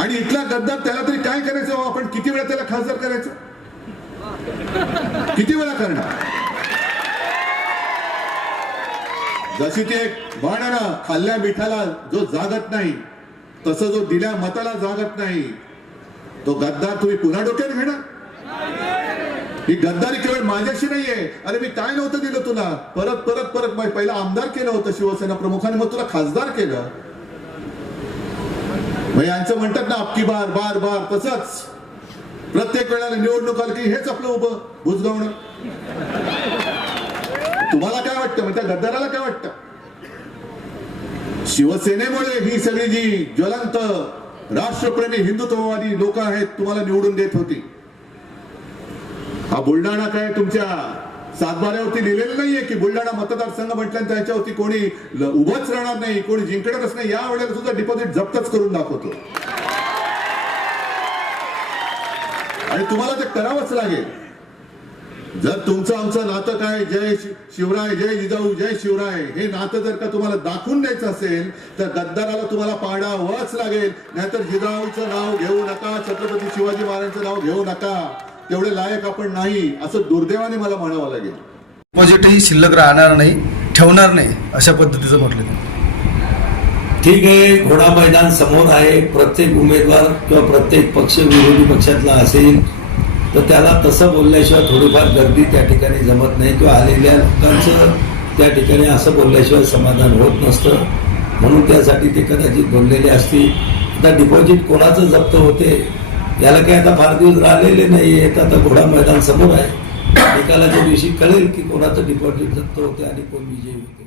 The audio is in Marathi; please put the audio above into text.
आणि इथला गद्दार त्याला तरी काय करायचं हो? आपण किती वेळा त्याला खासदार करायचं? किती वेळा करणार? जशी ते म्हण ना खाल्ल्या मिठाला जो जागत नाही तसं जो दिल्या मताला जागत नाही तो गद्दार तुम्ही पुन्हा डोक्यात घेणार? ही गद्दारी केवळ माझ्याशी नाहीये. अरे मी काय नव्हतं दिलं तुला? परत परत परत पहिला आमदार केलं होतं शिवसेना प्रमुखाने मग तुला खासदार केलं? मग यांचं म्हणतात ना आपकी बार बार बार तसंच. प्रत्येक वेळेला निवडणूक आली की हेच आपलं उभं बुजगावणं तुम्हाला काय वाटतं? म्हणजे त्या गद्दाराला काय वाटतं? शिवसेनेमुळे ही सगळी जी ज्वलंत राष्ट्रप्रेमी हिंदुत्ववादी लोक आहेत तुम्हाला निवडून देत होती. हा बुलढाणा काय तुमच्या सातबाऱ्यावरती लिहिलेलं नाहीये की बुलढाणा मतदारसंघ म्हटल्यानंतर त्याच्यावरती कोणी उभंच राहणार नाही कोणी जिंकणारच नाही या वेळेला सुद्धा डिपॉझिट जप्तच करून दाखवतो. आणि तुम्हाला ते करावंच लागेल. जर तुमचं आमचं नातं काय जय शिवराय जय जिजाऊ जय शिवराय हे नातं जर का तुम्हाला दाखवून द्यायचं असेल तर गद्दाराला तुम्हाला पाडावंच लागेल. नाहीतर जिजाऊचं नाव घेऊ नका छत्रपती शिवाजी महाराजांचं नाव घेऊ नका. तेवढे लायक आपण नाही असं दुर्दैवाने मला म्हणावं लागेल. डिपॉझिटही शिल्लक राहणार नाही ठेवणार नाही अशा पद्धतीचं म्हटलं. ठीक आहे घोडा मैदान समोर आहे. प्रत्येक उमेदवार किंवा प्रत्येक पक्ष विरोधी पक्षातला असेल तर त्याला तसं बोलल्याशिवाय थोडीफार गर्दी त्या ठिकाणी जमत नाही किंवा आलेल्या लोकांचं त्या ठिकाणी असं बोलल्याशिवाय समाधान होत नसतं. म्हणून त्यासाठी ते कदाचित बोललेले असतील. आता डिपॉझिट कोणाचं जप्त होते? याला काही आता फार दिवस राहिलेले नाही आहेत आता घोडा मैदान समोर आहे. निकालाच्या दिवशी कळेल की कोणाचं डिपॉझिट जप्त होते आणि कोण विजयी होते.